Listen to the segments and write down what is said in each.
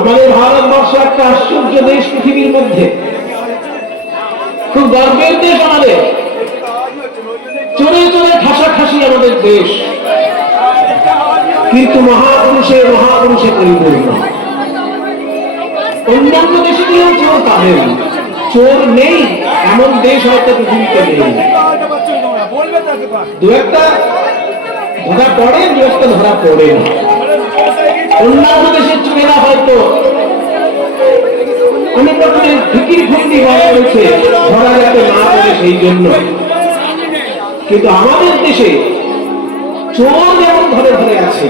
আমাদের ভারতবর্ষ একটা আশ্চর্য দেশ পৃথিবীর মধ্যে, খুব গর্বের দেশ আমাদের। চলে চলে ঠাসাঠাসি আমাদের দেশ, কিন্তু মহাপুরুষে পরিপূর্ণ। অন্যান্য দেশগুলো চোর পাবেন, চোর নেই এমন দেশ হয়তো পৃথিবীতে নেই। দু একটা ধরা পড়ে, দু একটা ধরা পড়ে না। অন্যান্য দেশের চোরেরা হয়তো অনেক রকমের ঝুঁকির ফুটি বার করেছে ধরা যাতে না পড়ে সেই জন্য, কিন্তু আমাদের দেশে চোর যেমন ঘরে ঘরে আছে,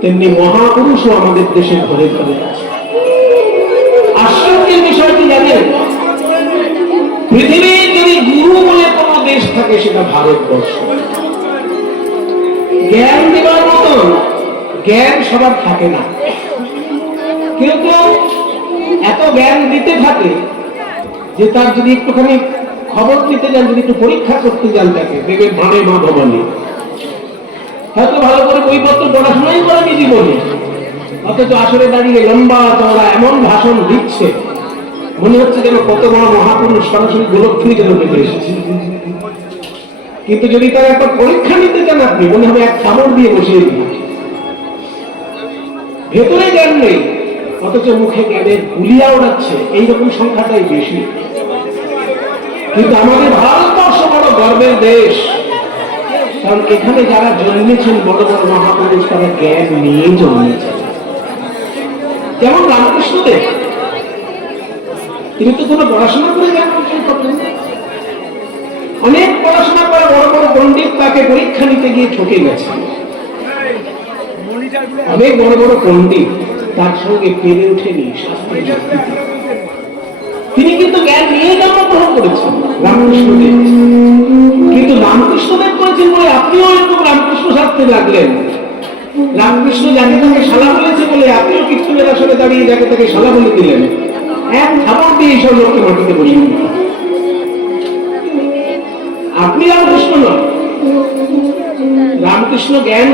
তেমনি মহাপুরুষও আমাদের দেশে ঘরে ঘরে আছে। আশ্চর্যের বিষয়টি জানেন, পৃথিবীর যদি গুরু বলে কোন দেশ থাকে সেটা ভারতবর্ষ। জ্ঞান দেওয়ার মতন জ্ঞান সবার থাকে না, কেউ কেউ এত জ্ঞান দিতে থাকে যে তার যদি একটুখানি খবর দিতে যান, যদি একটু পরীক্ষা করতে যান, তাকে দেখবেন মানে মা ভবানী হয়তো ভালো করে বইপত্র পড়াশোনাই করেনি জীবনে, অথচ আসরে দাঁড়িয়ে লম্বা চওড়া এমন ভাষণ দিচ্ছে মনে হচ্ছে যেন কত বড় মহাপুরুষ সরাসরি গোলক থেকে যেন পেতে এসেছে। কিন্তু যদি তার একটা পরীক্ষা নিতে চান আপনি, মনে হবে এক খাবার দিয়ে বসিয়ে দিন। ভেতরে জ্ঞান নেই, অথচ মুখে জ্ঞানের গুলিয়া ওড়াচ্ছে, এইরকম সংখ্যাটাই বেশি। কিন্তু আমাদের ভারতবর্ষ বড় গর্বের দেশ, কারণ এখানে যারা জন্মেছেন বড় বড় মহাপুরুষ, তারা জ্ঞান নিয়ে জন্মেছেন। যেমন রামকৃষ্ণদেব, তিনি তো কোনো পড়াশোনা করে জ্ঞান অর্জন করলেন, অনেক পড়াশোনা করে বড় বড় পণ্ডিত তাকে পরীক্ষা নিতে গিয়ে ঠকে গেছেন। অনেক বড় বড় পণ্ডিত তার সঙ্গে পেরে ওঠেনি শাস্ত্রের যুক্তিতে। তিনি কিন্তু জ্ঞান নিয়ে জন্মগ্রহণ করেছেন রামকৃষ্ণদেব, কিন্তু রামকৃষ্ণদেব করেছেন বলে আপনিও এরকম রামকৃষ্ণ শাস্ত্রে লাগলেন। রামকৃষ্ণ যাকে তাকে শালা বলেছে বলে আপনিও কীর্তনের আসলে দাঁড়িয়ে যাকে তাকে শালা বলে দিলেন। এক খাবার দিয়ে এইসব লোককে মাটিতে বসিয়ে দিলেন। আপনি রামকৃষ্ণ নন, রামকৃষ্ণ জ্ঞান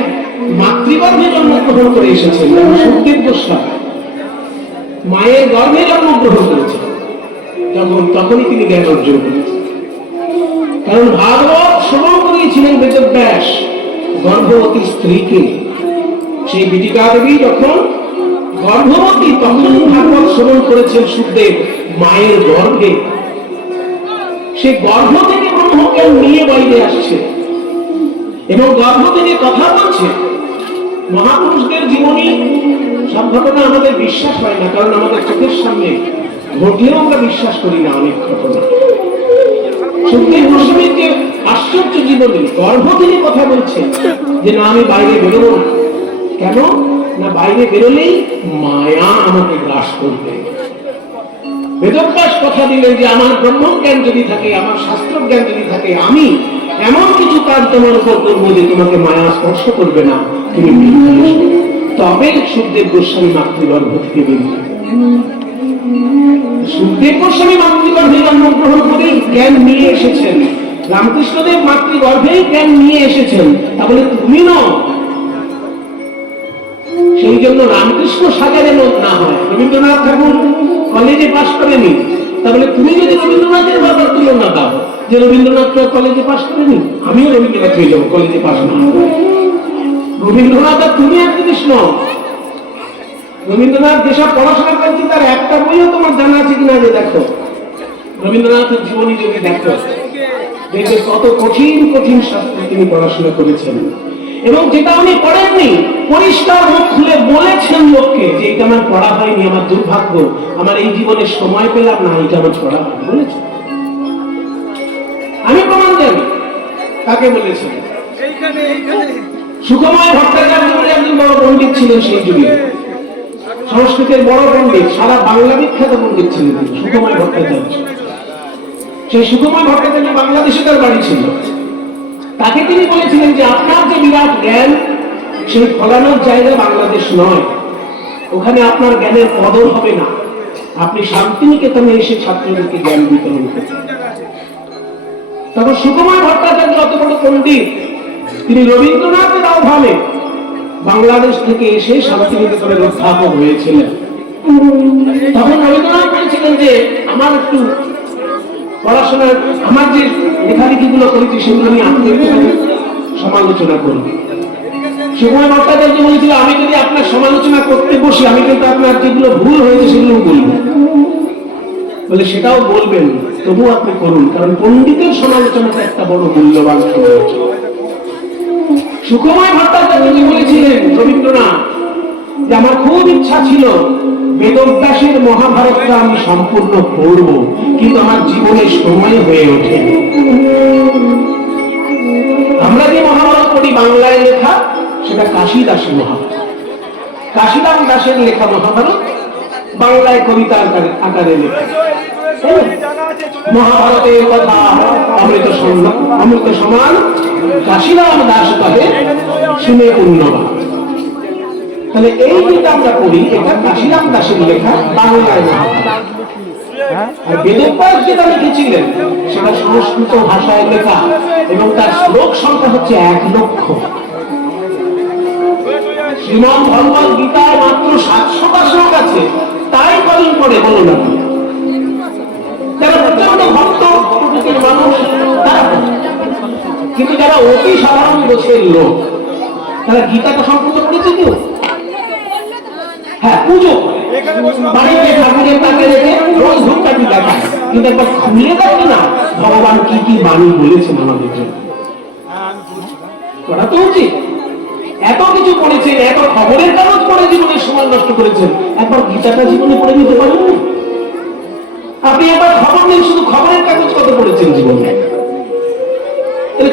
মাতৃগর্ভে জন্মগ্রহণ করে এসেছেন। সুখদেব গোস্বামী মায়ের গর্ভে জন্মগ্রহণ করেছেন, তখনই তিনি জ্ঞান অর্জন করেছেন। কারণ ভাগবত শ্রবণ করিয়েছিলেন বেদব্যাস গর্ভবতী স্ত্রীকে। সেই বিটিকা দেবী যখন গর্ভবতী, তখন ভাগবত শ্রবণ করেছেন সুখদেব মায়ের গর্ভে। সে গর্ভ থেকে ব্রহ্মজ্ঞান নিয়ে বাইরে আসছে এবং গর্ভ থেকে কথা বলছে। মহাপুরুষদের জীবনী সব ঘটনা আমাদের বিশ্বাস হয় না, কারণ আমাদের চোখের সামনে ঘটলেও আমরা বিশ্বাস করি না অনেক ঘটনা। সুখদেব গোস্বামীর যে আশ্চর্য জীবনী, গর্ভ থেকে কথা বলছে যে না আমি বাইরে বেরোবো না। কেন না, বাইরে বেরোলেই মায়া আমাকে গ্রাস করবে। বেদব্যাস কথা দিলেন যে আমার ব্রহ্মজ্ঞান যদি থাকে, আমার শাস্ত্র জ্ঞান যদি থাকে, আমি এমন কিছু কাজ তোমার উপর করবো যে তোমাকে মায়া স্পর্শ করবে না, তুমি তবে সুখদেব গোস্বামী মাতৃগর্ভ থেকে বেরিয়ে। সুখদেব গোস্বামী মাতৃগর্ভে জন্মগ্রহণ করেই জ্ঞান নিয়ে এসেছেন। রামকৃষ্ণদেব মাতৃগর্ভেই জ্ঞান নিয়ে এসেছেন, তাহলে তুমি নও। সেই জন্য রামকৃষ্ণ সাজা যেন না হয়। রবীন্দ্রনাথ ঠাকুর কলেজে পাশ করেনি, তাহলে তুমি যদি রবীন্দ্রনাথের বাবার তুলনা দাও যে রবীন্দ্রনাথ কলেজে পাশ করেনি, আমিও রবীন্দ্রনাথ হয়ে যাবো কলেজে পাশ না। রবীন্দ্রনাথ আর তুমি এক জিনিস নও। রবীন্দ্রনাথ যেসব পড়াশোনা করেছে তার একটা বইও তোমার জানা আছে কিনা যে দেখো, রবীন্দ্রনাথের জীবনী যদি দেখো, দেখবে কত কঠিন কঠিন শাস্ত্রে তিনি পড়াশোনা করেছেন। এবং যেটা উনি পড়েননি, পরিষ্কার মুখ খুলে বলেছেন লোককে যে এটা আমার পড়া হয়নি, আমার দুর্ভাগ্য, আমার এই জীবনে সময় পেলাম না, এটা আমার পড়া হয়নি বলেছেন। আমি প্রমাণ জানি কাকে বলেছেন। সুখময় ভট্টাচার্য বলে একজন বড় পণ্ডিত ছিলেন সেই যুগে, সংস্কৃতের বড় পণ্ডিত, সারা বাংলা বিখ্যাত পণ্ডিত ছিলেন সুখময় ভট্টাচার্য। সেই সুখময় ভট্টাচার্য বাংলাদেশে তার বাড়ি ছিল। তাকে তিনি বলেছিলেন যে আপনার যে বিরাট জ্ঞান, সেই ফলানোর জায়গা বাংলাদেশ নয়, ওখানে আপনার জ্ঞানের কদর হবে না, আপনি শান্তিনিকেতনে এসে ছাত্রদেরকে জ্ঞান বিতরণ করবেন। তখন সুকুমার ভট্টাচার্য অত বড় পণ্ডিত, তিনি রবীন্দ্রনাথের আহ্বানে বাংলাদেশ থেকে এসে শান্তিনিকেতনের অধ্যাপক হয়েছিলেন। তখন রবীন্দ্রনাথ বলেছিলেন যে আমার একটু পড়াশোনার, আমার যে লেখালেখিগুলো করেছি সেগুলো আমি সমালোচনা করব। সুকুমার ভট্টাচার্য বলেছিল আমি যদি আপনার সমালোচনা করতে বসি আমি কিন্তু আপনার যেগুলো ভুল হয়েছে সেগুলো বলবো। বলে সেটাও বলবেন, তবু আপনি করুন, কারণ পণ্ডিতের সমালোচনাটা একটা বড় মূল্যবান সমালোচনা। সুকুমার ভট্টাচার্য বলেছিলেন রবীন্দ্রনাথ যে আমার খুব ইচ্ছা ছিল বেদব্যাসের মহাভারতটা আমি সম্পূর্ণ পড়ব, কিন্তু আমার জীবনে সময় হয়ে ওঠে। আমরা যে মহাভারত পড়ি বাংলায় লেখা, সেটা কাশিদাসী মহাভারত। কাশিরাম দাসের লেখা মহাভারত বাংলায় কবিতার আকারে লেখা। মহাভারতের কথা অমৃত সমান কাশিরাম দাস কহে শুনে পুণ্যবান। তাহলে এই যেটা আমরা পড়ি এটা কাশিরাম দাসের লেখা বাংলায় মহাভারত। আর বেদব্যাস যেটা লিখেছিলেন সেটা সংস্কৃত ভাষায় লেখা এবং তার শ্লোক সংখ্যা হচ্ছে 1,00,000। শ্রীমদ ভগবদ গীতায় মাত্র 700টা শ্লোক আছে, তাই কদিন পরে বলো না যারা প্রচন্ড ভক্ত প্রকৃতির মানুষ তারা, কিন্তু যারা অতি সাধারণ গোছের লোক তারা গীতাটা সম্পূর্ণ করেছে কেউ? হ্যাঁ, পুজো বাড়িতে ঠাকুরের তাকে রেখে রোজ ধূপকাঠি দেখায়, কিন্তু একবার খুলে দেখে না ভগবান কি কি বাণী বলেছেন আমাদের জন্য। ওরা তো উচিত এত কিছু পড়েছেন, এত খবরের কাগজ পড়ে জীবনের সময় নষ্ট করেছেন, একবার গীতাটা জীবনে পড়ে নিতে পারেন না? আপনি একবার খবর নেন, শুধু খবরের কাগজ কত পড়েছেন জীবনে?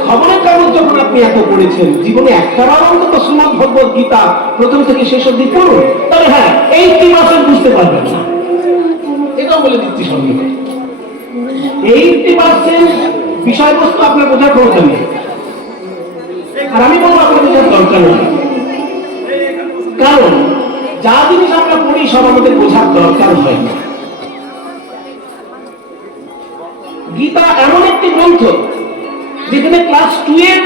খবরের কাগজ যখন আপনি এত পড়েছেন, জীবনে একটাবার অন্তত শ্রীমদ ভগবদ গীতা প্রথম থেকে শেষ অবধি পড়ুন, তবে হ্যাঁ 80% বুঝতে পারবেন না, এটাও বলে দিচ্ছি সঙ্গে। 80% বিষয়বস্তু আপনার বোঝার ক্ষমতা নেই, আর আমি বলবো আপনার বোঝার দরকার নেই। কারণ যা জিনিস আমরা পড়ি সব আমাদের বোঝার দরকার হয় না। গীতা এমন একটি গ্রন্থ যেখানে ক্লাস 2 এর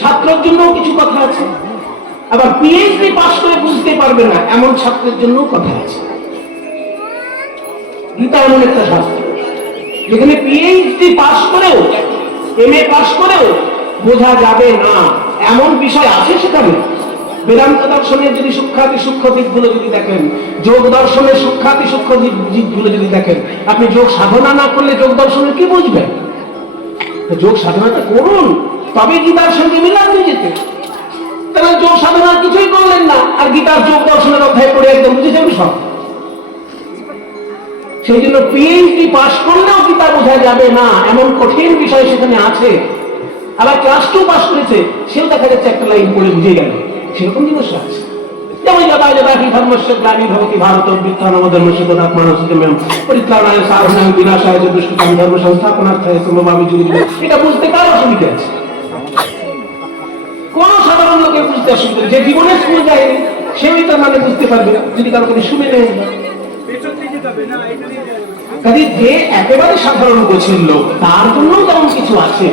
ছাত্রের জন্য কিছু কথা আছে, আবার পিএইচডি পাস করে বুঝতে পারবে না এমন ছাত্রের জন্য কথা আছে। গীতা এমন একটা শাস্ত্র যেখানে পিএইচডি পাস করেও, এমএ পাস করেও বোঝা যাবে না এমন বিষয় আছে সেখানে। বেদান্ত দর্শনের যদি সূক্ষ্ম দিকগুলো যদি দেখেন, যোগ দর্শনের সূক্ষ্ম দিকগুলো যদি দেখেন, আপনি যোগ সাধনা না করলে যোগ দর্শনের কি বুঝবেন? যোগ সাধনাটা করুন, তবে গীতার সঙ্গে মিলান নিজেকে। তাহলে যোগ সাধনার কিছুই করলেন না, আর গীতার যোগ দর্শনের অধ্যায় পড়ে একদম বুঝে যাবে সব। সেই জন্য পিএইচডি পাস করলেও গীতা বোঝা যাবে না এমন কঠিন বিষয় সেখানে আছে। আবার ক্লাস 2 পাস করেছে, সেও দেখা যাচ্ছে একটা লাইন পড়ে বুঝে গেল, সেরকম জিনিস আছে। যেমন যদা যদা হি ধর্মস্য গ্লানি ভবতি ভারত বিত্তানমধর্মস্য তদাত্মানস্য পরিত্রাণায় সাধনায় বিনাশায় চ দুষ্কৃতাং ধর্ম সংস্থাপনার্থায় সমভাবী যুগে, এটা বুঝতে কার অসুবিধা আছে? কোন সাধারণ লোকের বুঝতে অসুবিধা? যে জীবনে স্কুল যায়নি সেও তার মানে বুঝতে পারবে যদি কারো করে শুনে নেয়। কাজে যে একেবারে সাধারণ গোছের লোক তার জন্য তেমন কিছু আছে,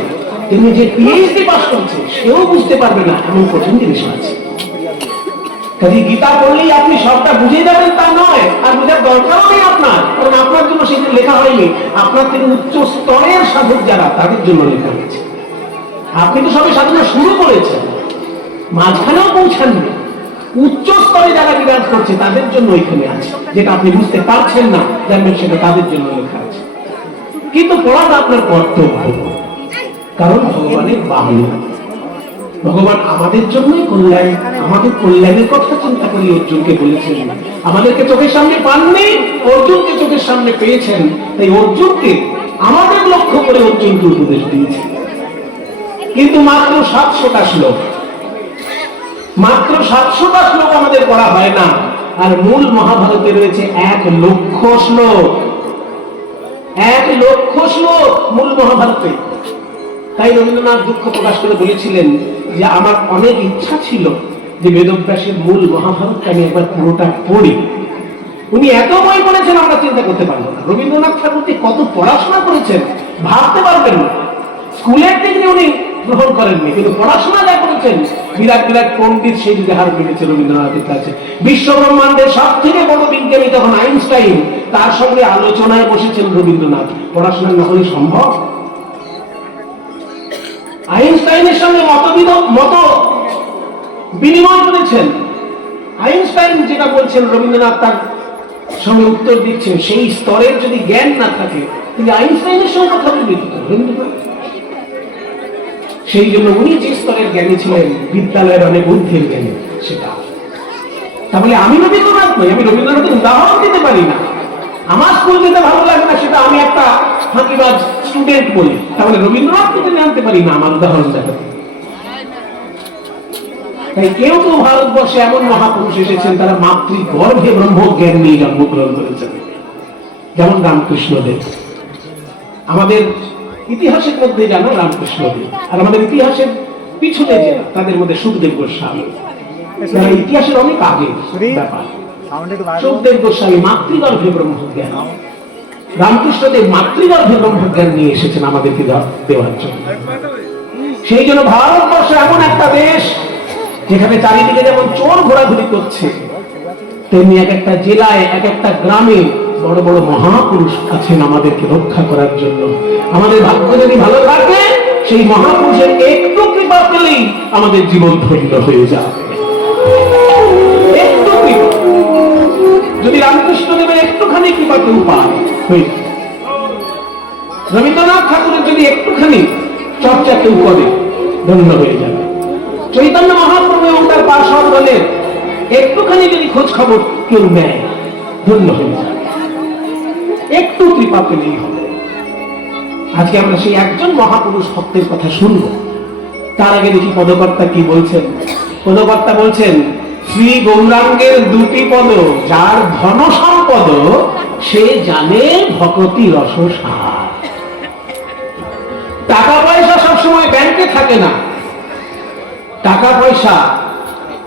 কিন্তু যে পিএইচডি পাস করছে সেও বুঝতে পারবে না এমন কঠিন জিনিস আছে। কাজে গীতা পড়লেই আপনি সবটা বুঝে যাবেন তা নয়, আর বোঝার দরকারও নেই আপনার, কারণ আপনার জন্য সেটা লেখা হয়নি। আপনার থেকে উচ্চ স্তরের সাধক যারা, তাদের জন্য লেখা হয়েছে। আপনি তো সবে সাধনা শুরু করেছেন, মাঝখানেও পৌঁছাননি। উচ্চ স্তরে যারা বিরাজ করছে তাদের জন্য এখানে আছে, যেটা আপনি বুঝতে পারছেন না জানবেন সেটা তাদের জন্য লেখা আছে। কিন্তু পড়াটা আপনার কর্তব্য, কারণ ভগবানের বাণী। ভগবান আমাদের জন্যই কল্যাণ, আমাদের কল্যাণের কথা চিন্তা করে অর্জুনকে বলেছেন। আমাদেরকে চোখের সামনে পাননি, অর্জুনকে চোখের সামনে পেয়েছেন, তাই অর্জুনকে আমাদের লক্ষ্য করে অর্জুনকে উপদেশ দিয়েছেন। কিন্তু মাত্র 700টা শ্লোক, মাত্র 700টা শ্লোক আমাদের পড়া হয় না, আর মূল মহাভারতে রয়েছে 1,00,000 শ্লোক। 1,00,000 শ্লোক মূল মহাভারতে। তাই রবীন্দ্রনাথ দুঃখ প্রকাশ করে বলেছিলেন যে আমার অনেক ইচ্ছা ছিল যে বেদব্যাসের মূল মহাভারতকে আমি একবার পুরোটা পড়ি। উনি এত বই পড়েছেন আমরা চিন্তা করতে পারবো না। রবীন্দ্রনাথ ঠাকুর কত পড়াশোনা করেছেন ভাবতে পারবেন না। স্কুলের ডিগ্রি উনি গ্রহণ করেননি, কিন্তু পড়াশোনা যা করেছেন বিরাট বিরাট পণ্ডিত সেই যুগে হার পেয়েছে রবীন্দ্রনাথের কাছে। বিশ্ব ব্রহ্মাণ্ডের সব থেকে বড় বিজ্ঞানী তখন আইনস্টাইন, তার সঙ্গে আলোচনায় বসেছেন রবীন্দ্রনাথ। পড়াশোনা না হলে সম্ভব? আইনস্টাইনের সঙ্গে মত বিনিময় করেছেন। আইনস্টাইন যেটা বলছেন রবীন্দ্রনাথ তার সঙ্গে উত্তর দিচ্ছেন। সেই স্তরের যদি জ্ঞান না থাকে, তিনি আইনস্টাইনের সঙ্গে কথা বলবেন রবীন্দ্রনাথ। সেই জন্য উনি যে স্তরের জ্ঞানী ছিলেন, বিদ্যালয়ের অনেক ঊর্ধ্বের জ্ঞানী সেটা। তাহলে আমি রবীন্দ্রনাথ নই, আমি রবীন্দ্রনাথের উদাহরণ দিতে পারি না। আমার স্কুল যেতে ভালো লাগে না, সেটা আমি একটা ফাঁকিবাজ স্টুডেন্ট বলি। তাহলে রবীন্দ্রনাথকে জানতে পারি না আমার উদাহরণ দেখাতে। তাই কেউ কেউ ভারতবর্ষে এমন মহাপুরুষ এসেছেন, তারা মাতৃগর্ভে ব্রহ্মজ্ঞান নিয়ে জন্মগ্রহণ করেছেন, যেমন রামকৃষ্ণদেব। আমাদের ইতিহাসের মধ্যে জানো রামকৃষ্ণদেব, আর আমাদের ইতিহাসের পিছনে যে তাদের মধ্যে সুখদেব গোস্বামী, ইতিহাসের অনেক আগে ব্যাপার। সুখদেব গোস্বামী মাতৃগর্ভে ব্রহ্মজ্ঞান, রামকৃষ্ণদেব মাতৃগর্ভে ব্রহ্মজ্ঞান নিয়ে এসেছেন আমাদেরকে দেওয়ার জন্য। সেই জন্য ভারতবর্ষ এমন একটা দেশ যেখানে চারিদিকে যেমন চোর ঘোরাঘুরি করছে, তেমনি এক একটা জেলায়, এক একটা গ্রামে বড় বড় মহাপুরুষ আছেন আমাদেরকে রক্ষা করার জন্য। আমাদের ভাগ্য যদি ভালো থাকে, সেই মহাপুরুষের একটু কৃপা পেলেই আমাদের জীবন ধন্য হয়ে যাবে। একটু কৃপা, যদি রামকৃষ্ণদেবের একটুখানি কৃপা কেউ পায়, রবীন্দ্রনাথ ঠাকুরের যদি একটুখানি চর্চা কেউ করে, ধন্য হয়ে যাবে। চৈতন্য মহাপ্রভু এবং তার পার্শ্বদ দলের একটুখানি যদি খোঁজ খবর কেউ নেয়, ধন্য হয়ে যাবে। একটু কৃপা পেলেই হবে। আজকে আমরা সেই একজন মহাপুরুষ ভক্তের কথা শুনবো। তার আগে দেখি পদকর্তা কি বলছেন। পদকর্তা বলছেন, শ্রী গৌরাঙ্গের দুটি পদ, যার ধন সম্পদ সে জানে ভকতি রসসার। টাকা পয়সা সবসময় ব্যাংকে থাকে না। টাকা পয়সা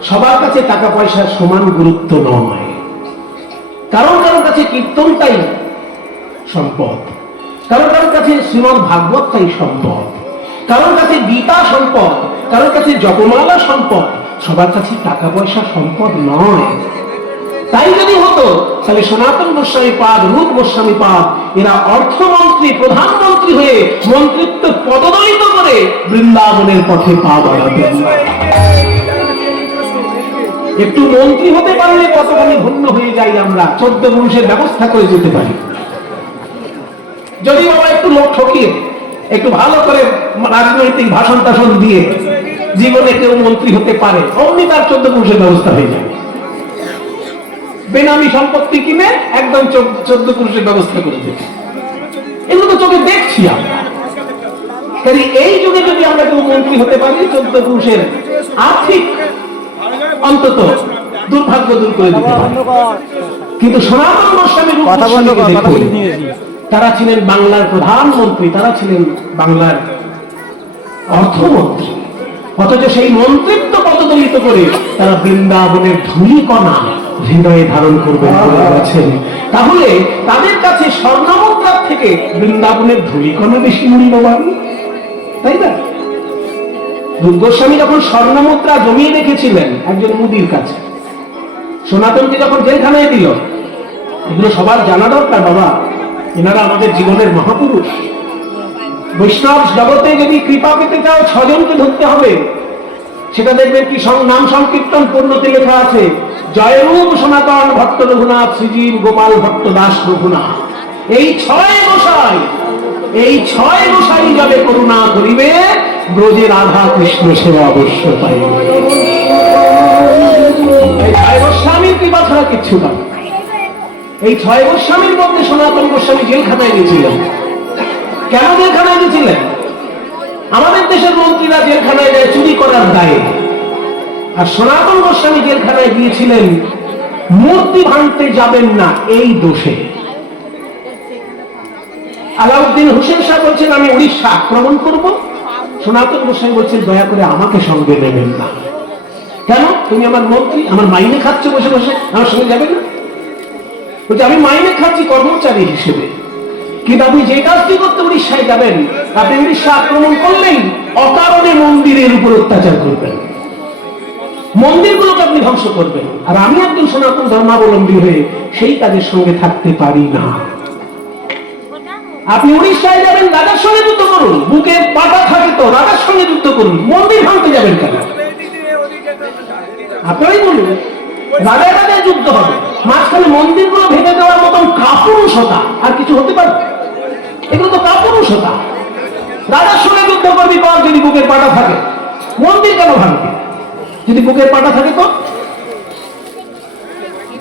সবার কাছে, টাকা পয়সার সমান গুরুত্ব নয়। কারণ কারোর কাছে কীর্তনটাই সম্পদ, কারোর কারোর কাছে শ্রীমদ ভাগবতটাই সম্পদ, কারোর কাছে গীতা সম্পদ, কারোর কাছে জপমালা সম্পদ। সবার কাছে টাকা পয়সা সম্পদ নয়। তাই যদি হতো, তাহলে সনাতন গোস্বামী পাদ, রূপ গোস্বামী পাদ, এরা অর্থমন্ত্রী, প্রধানমন্ত্রী হয়ে মন্ত্রিত্ব পদদলিত করে বৃন্দাবনের পথে পা বাড়াতেন। একটু মন্ত্রী হতে পারলে কতখানি ধন্য হয়ে যাই আমরা। 14 পুরুষের ব্যবস্থা করে যেতে পারি। যদি বাবা একটু লোক ঠকিয়ে, একটু ভালো করে রাজনৈতিক ভাষণ টাষণ দিয়ে জীবনে কেউ মন্ত্রী হতে পারে, অমনি তার 14 পুরুষের ব্যবস্থা হয়ে যাবে। বেনামি সম্পত্তি কিনে একদম 14 পুরুষের ব্যবস্থা করে দেবে। এগুলো তো চোখে দেখছি আমরা। এই যুগে যদি আমরা কেউ মন্ত্রী হতে পারি, 14 পুরুষের আর্থিক অন্তত দুর্ভাগ্য দূর করে দিতে পারে। কিন্তু সনাতন গোস্বামীর তারা ছিলেন বাংলার প্রধানমন্ত্রী, তারা ছিলেন বাংলার অর্থমন্ত্রী, অথচ সেই মন্ত্রিত্ব পদদলিত করে তারা বৃন্দাবনের ধূলিকণা হৃদয়ে ধারণ করবেন বলে গেছেন। তাহলে তাদের কাছে স্বর্ণমুদ্রার থেকে বৃন্দাবনের ধূলিকণা বেশি মূল্যবান, তাই না? গোস্বামী যখন স্বর্ণমুদ্রা জমিয়ে রেখেছিলেন একজন মুদির কাছে, সনাতনকে যখন জেলখানায় দিল, এগুলো সবার জানা দরকার বাবা। এনারা আমাদের জীবনের মহাপুরুষ। বৈষ্ণব জগতে যদি কৃপা পেতে চাও, 6 জনকে ধরতে হবে। সেটা দেখবেন কি নাম সংকীর্তন পূর্ণতে লেখা আছে, জয়রূপ সনাতন ভট্ট রঘুনাথ, শ্রীজীব গোপাল ভট্ট দাস রঘুনাথ। এই 6 গোসাই, এই 6 গোসাই যাবে করুণা করিবে, ব্রজে রাধা কৃষ্ণ সেবা অবশ্য পাইবে। এই 6 গোস্বামীর কৃপা ছাড়া কিচ্ছু না। এই 6 গোস্বামীর মধ্যে সনাতন গোস্বামী জেলখানায় গেছিলেন। কেন জেলখানায় গেছিলেন? আমাদের দেশের মন্ত্রীরা জেলখানায় যায় চুরি করার দায়ে, আর সনাতন গোস্বামী জেলখানায় গিয়েছিলেন মূর্তি ভাঙতে যাবেন না এই দোষে। আলাউদ্দিন হোসেন শাহ বলছেন, আমি উড়িষ্যা আক্রমণ করব। সনাতন গোস্বামী বলছেন, দয়া করে আমাকে সঙ্গে নেবেন না। কেন? তুমি আমার মন্ত্রী, আমার মাইনে খাচ্ছ বসে বসে, আমার সঙ্গে যাবে না? বলছে, আমি মাইনে খাচ্ছি কর্মচারী হিসেবে, কিন্তু আপনি যে কাজটি করতে উড়িষ্যায় যাবেন, আপনি উড়িষ্যা আক্রমণ করলেই অকারণে মন্দিরের উপর অত্যাচার করবেন। মন্দিরগুলোকে আপনি ধ্বংস করবেন, আর আমি একজন সনাতন ধর্মাবলম্বী হয়ে সেই কাজের সঙ্গে থাকতে পারি না। আপনি উড়িষ্যায় যাবেন, রাজার সঙ্গে যুদ্ধ করুন, বুকে পাটা থাকে তো রাজার সঙ্গে যুদ্ধ করুন, মন্দির ভাঙতে যাবেন কেন? আপনারাই বলুন, রাজা রাজায় যুদ্ধ হবে, মাঝখানে মন্দিরগুলো ভেঙে দেওয়ার মতন কাপুরুষতা আর কিছু হতে পারে? এগুলো তো কাপুরুষতা। রাজার সঙ্গে যুদ্ধ করবি কর যদি বুকের পাটা থাকে, মন্দির কেন ভাঙবে? যদি বুকের পাটা থাকে তো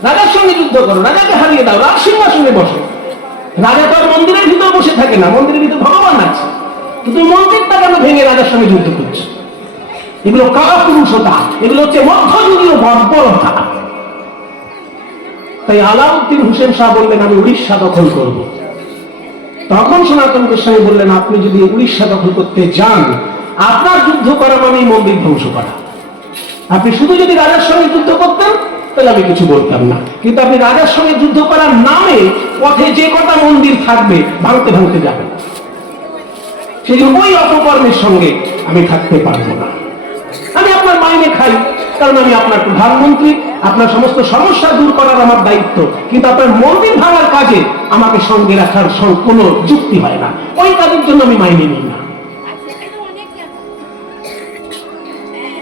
রাজার সঙ্গে যুদ্ধ করো, রাজাকে হারিয়ে দাও, রাজ সিংহাসনে বসো। রাজা তো আর মন্দিরের ভিতর বসে থাকে না, মন্দিরের ভিতর ভগবান আছে, কিন্তু মন্দিরটা কেন ভেঙে রাজার সঙ্গে যুদ্ধ করছে? এগুলো কাপুরুষতা, এগুলো হচ্ছে মধ্যযুগীয় বর্বরতা। তাই আলাউদ্দিন হোসেন শাহ বললেন আমি উড়িষ্যা দখল করব। তখন সনাতন গোস্বামী বললেন আপনি যদি উড়িষ্যা দখল করতে যান, আপনার যুদ্ধ করা মানে মন্দির ধ্বংস করা। আপনি শুধু যদি রাজার সঙ্গে যুদ্ধ করতেন তাহলে আমি কিছু বলতাম না, কিন্তু আপনি রাজার সঙ্গে যুদ্ধ করার নামে পথে যে কটা মন্দির থাকবে ভাঙতে ভাঙতে যাবেন। সেই জন্য ওই অপকর্মের সঙ্গে আমি থাকতে পারবো না। আমি আপনার মাইনে খাই, কারণ আমি আপনার প্রধানমন্ত্রী, আপনার সমস্ত সমস্যা দূর করার আমার দায়িত্ব, কিন্তু আপনার মন্দির ভাঙার কাজে আমাকে সঙ্গে রাখার কোনো যুক্তি হয় না, ওই কাজের জন্য আমি মাইনে নিই না।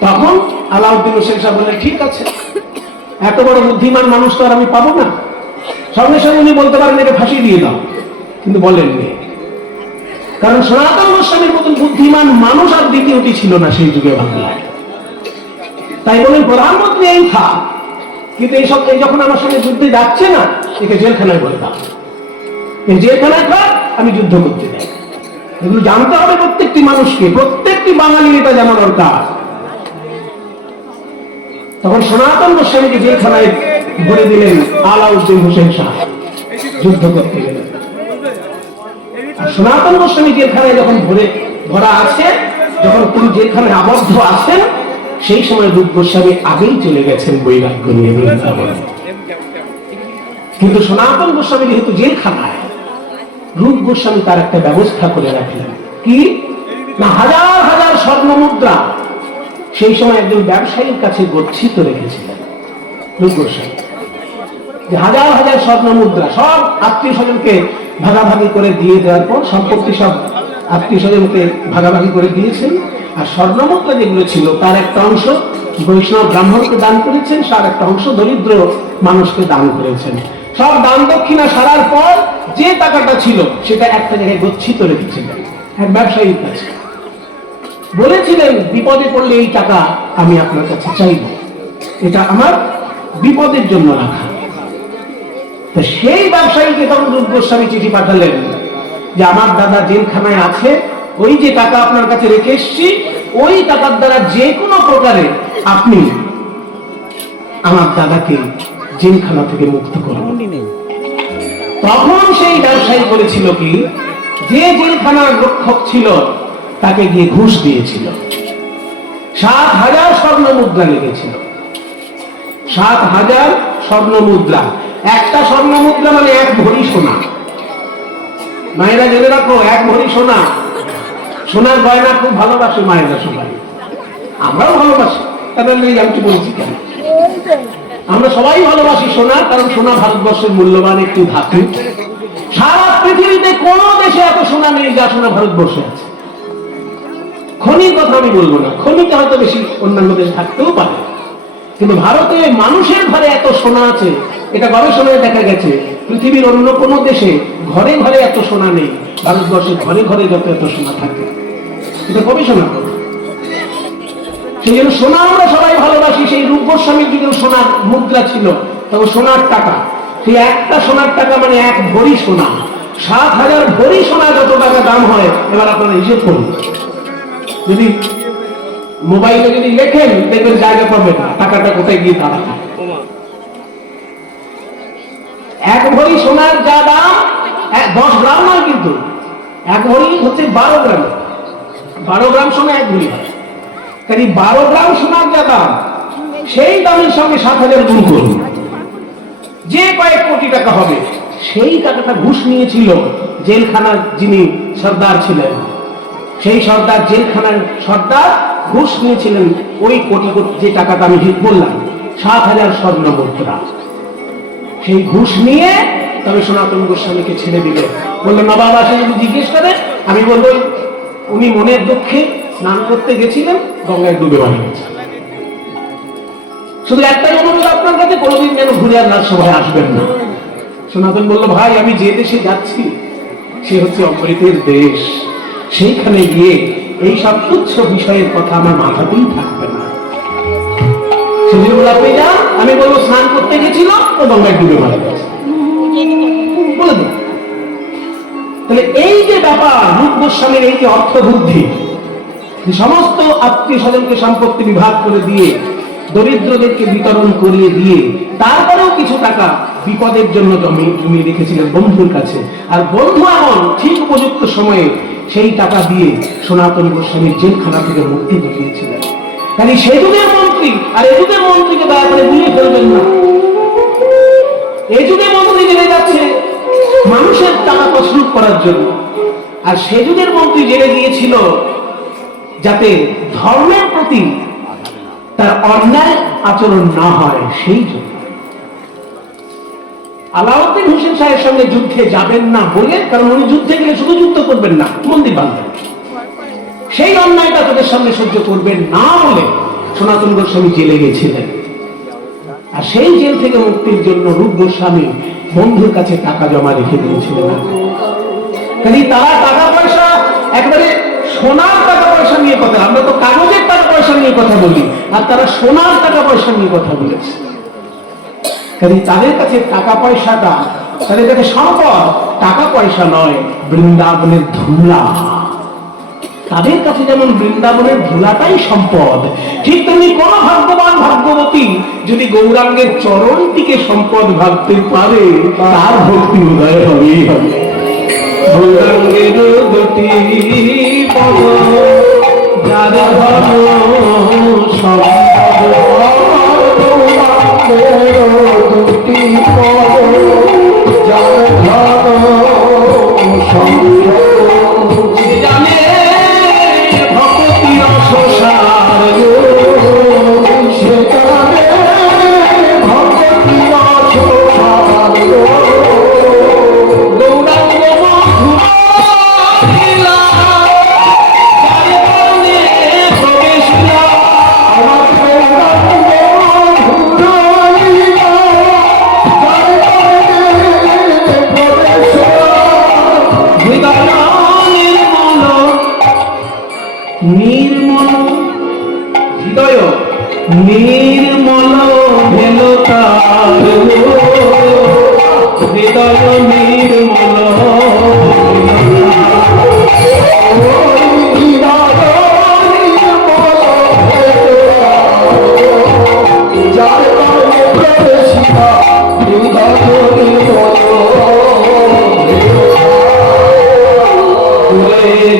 তখন আলাউদ্দিন হোসেন শাহ বললেন ঠিক আছে, এত বড় বুদ্ধিমান মানুষ তো আর আমি পাবো না। সঙ্গে সঙ্গে উনি বলতে পারেন এটা ফাঁসি দিয়ে দাও, কিন্তু বলেননি, কারণ সনাতন গোস্বামীর মতন বুদ্ধিমান মানুষ আর দ্বিতীয়টি ছিল না সেই যুগে বাংলায়। তাই বলেন প্রধানমন্ত্রী এই থাক, কিন্তু এইসব যখন আমার সঙ্গে যুদ্ধে যাচ্ছে না, একে জেলখানায় বলে দাও, এই জেলখানায় থাক, আমি যুদ্ধ করতে যাই। এগুলো জানতে হবে প্রত্যেকটি মানুষকে, প্রত্যেকটি বাঙালি এটা জানা দরকার। তখন সনাতন গোস্বামীকে জেলখানায় ভরে দিলেন আলাউদ্দিন হোসেন শাহ, যুদ্ধ করতে গেলেন। আর সনাতন গোস্বামী জেলখানায় যখন ভরা আছে, যখন তিনি জেলখানায় আবদ্ধ আছেন, সেই সময় রূপ গোস্বামী আগেই চলে গেছেন বৈরাগ্য নিয়ে বৃন্দাবনে। কিন্তু সনাতন গোস্বামী যেহেতু জেলখানায়, রূপ গোস্বামী তার একটা ব্যবস্থা করে রাখলেন। কি না, হাজার হাজার স্বর্ণ মুদ্রা সেই সময় একজন ব্যবসায়ীর কাছে গচ্ছিত রেখেছিলেন রূপ গোস্বামী। হাজার হাজার স্বর্ণ মুদ্রা সব আত্মীয় স্বজনকে ভাগাভাগি করে দিয়ে দেওয়ার পর, সম্পত্তি সব আত্মীয় স্বজনকে ভাগাভাগি করে দিয়েছেন। আর স্বর্ণ মুদ্রা যেগুলো ছিল তার একটা অংশ বৈষ্ণব ব্রাহ্মণকে দান করেছেন, আর একটা অংশ দরিদ্র মানুষকে দান করেছেন। সব দান দক্ষিণা সারার পর যে টাকাটা ছিল সেটা একটা জায়গায় গচ্ছিত রেখেছিলেন এক ব্যবসায়ীর কাছে। বলেছিলেন বিপদে পড়লে এই টাকা আমি আপনার কাছে চাইব, এটা আমার বিপদের জন্য রাখা। তো সেই ব্যবসায়ীকে তখন রূপ গোস্বামী চিঠি পাঠালেন যে আমার দাদা জেলখানায় আছে, ওই যে টাকা আপনার কাছে রেখে এসছি, ওই টাকার দ্বারা যে কোনো প্রকারে আপনি আমার দাদাকে জেলখানা থেকে মুক্ত করুন। তখন সেই ব্যবসায়ী করেছিল কি, যে জেলখানার রক্ষক ছিল তাকে গিয়ে ঘুষ দিয়েছিল, 7,000 স্বর্ণ মুদ্রা লেগেছিল। 7,000 স্বর্ণ মুদ্রা, একটা স্বর্ণ মুদ্রা মানে 1 ভরি সোনা। মায়েরা জেনে রাখো, 1 ভরি সোনা। সোনার গয়না খুব ভালোবাসে মায়েরা সবাই, আমরাও ভালোবাসি। তাদের আমি বলছি কেন, আমরা সবাই ভালোবাসি সোনা, কারণ সোনা ভারতবর্ষের মূল্যবান একটি ধাতু। সারা পৃথিবীতে কোন দেশে এত সোনা নেই যা সোনা ভারতবর্ষে আছে। খনির কথা আমি বলবো না, খনিতে হয়তো বেশি অন্যান্য দেশে থাকতেও পারে, কিন্তু ভারতে মানুষের ঘরে এত সোনা আছে, এটা গবেষণায় দেখা গেছে। পৃথিবীর অন্য কোনো দেশে ঘরে ঘরে এত সোনা নেই, ভারতবর্ষে ঘরে ঘরে যত এত সোনা থাকে, এটা গবেষণা করে। সেই জন্য সোনা আমরা সবাই ভালোবাসি। সেই রূপ গোস্বামীর যুগে সোনার মুদ্রা ছিল, তবে সোনার টাকা, সেই একটা সোনার টাকা মানে 1 ভরি সোনা। 7,000 ভরি সোনা যত টাকা দাম হয়, এবার আপনারা হিসেব করুন। যদি মোবাইলে যদি লেখেন দেখবেন জায়গা পাবেন না, টাকাটা কোথায় গিয়ে দাঁড়াবে। 1 ভরি সোনার যা দাম, 10 গ্রাম নয়, কিন্তু 1 ভরি হচ্ছে 12 গ্রাম। 12 গ্রাম সোনা 1 ভরি হয়। কাজে 12 গ্রাম সোনার যা দাম, সেই দামের সঙ্গে 7,000 গুণ করুন, যে কয়েক কোটি টাকা হবে। সেই টাকাটা ঘুষ নিয়েছিল জেলখানার যিনি সর্দার ছিলেন, সেই সর্দার, জেলখানার সর্দার ঘুষ নিয়েছিলেন ওই কোটি কোটি যে টাকাটা আমি ঠিক বললাম 7,000 স্বর্ণ মুদ্রা। সেই ঘুষ নিয়ে তবে সনাতন গোস্বামীকে ছেড়ে দিল। বললো নবাব আসে যদি জিজ্ঞেস করে আমি বলবো উনি মনের দুঃখে স্নান করতে গেছিলেন, গঙ্গায় ডুবে মারা গেছে। শুধু একটাই অনুরোধ আপনার কাছে, কোনোদিন যেন ঘুরে আর রাজসভায় আসবেন না। সনাতন বলল ভাই আমি যে দেশে যাচ্ছি সে হচ্ছে অমৃতের দেশ, সেইখানে গিয়ে এই সব তুচ্ছ বিষয়ের কথা আমার মাথাতেই থাকবে না। সেদিন বলে আপনি যান, আমি বলবো স্নান করতে গেছিল ও গঙ্গায় ডুবে মারা গেছে বলে দেন। তাহলে এই যে ব্যাপার রূপ গোস্বামীর এই যে অর্থ বুদ্ধি, সমস্ত আত্মীয় স্বজনকে সম্পত্তি বিভাগ করে দিয়ে দরিদ্রদেরকে বিতরণ করিয়ে দিয়ে তারপরেও কিছু টাকা বিপদের জন্য জমিয়ে রেখেছিলেন বন্ধুর কাছে। আর বন্ধু এমন ঠিক উপযুক্ত সময়ে সেই টাকা দিয়ে সনাতন গোস্বামীর জেলখানা থেকে মুক্তি দিয়েছিলেন। কারণ সে যুগের মন্ত্রী আর এ যুগের মন্ত্রীকে দয়া করে গুলিয়ে ফেলবেন না। এই যুগের মন্ত্রী জেলে যাচ্ছে মানুষের টাকা তছরূপ করার জন্য, আর সে যুগের মন্ত্রী জেলে গিয়েছিল যাতে ধর্মের প্রতি তার অন্যায় আচরণ না হয় সেই জন্য। আলাউদ্দিন হোসেন সাহেবের সঙ্গে যুদ্ধে যাবেন না বলে, কারণ উনি যুদ্ধে গেলে শুধু যুদ্ধ করবেন না, মন্দির বাঁধবেন, সেই অন্যায়টা তাদের সামনে সহ্য করবেন না বলে সনাতন গোস্বামী জেলে গেছিলেন। আর সেই জেল থেকে মুক্তির জন্য রূপ গোস্বামী বন্ধুর কাছে টাকা জমা রেখে দিয়েছিলেন। কাজে তারা টাকা পয়সা একেবারে সোনার টাকা পয়সা নিয়ে কথা, আমরা তো কাগজের টাকা পয়সা নিয়ে কথা বলি, আর তারা সোনার টাকা পয়সা নিয়ে কথা বলেছে। কাজে তাদের কাছে টাকা পয়সাটা, তাদের কাছে সম্পদ টাকা পয়সা নয়, বৃন্দাবনের ধুলা। তাদের কাছে যেমন বৃন্দাবনের ধুলাটাই সম্পদ, ঠিক তেমনি কোন ভাগ্যবান ভাগ্যবতী যদি গৌরাঙ্গের চরণটিকে সম্পদ ভাবতে পারে তার ভক্তি উদয় হবেই হবে। গৌরাঙ্গের দুটি পদ যার ধন সম্পদ, দুটি পদ যার ধন সম্পদ, জানে ভক্তি রসার সে জানে ভক্তি রসার। গৌরাঙ্গ নির্মল হৃদয় নির্মল ভেল তার, হৃদয় নির্মল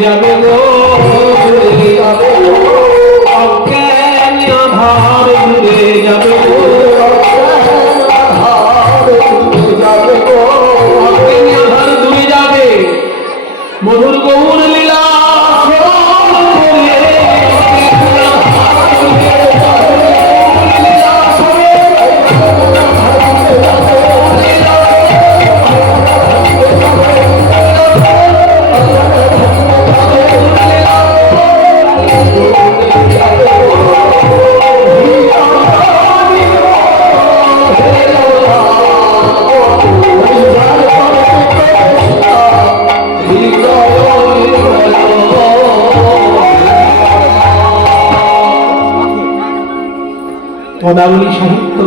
যাবে গো অজ্ঞান আধার দূরে যাবে গো, অজ্ঞান আধার দূরে যাবে। মধুর গৌর লীলা পদাবলী সাহিত্য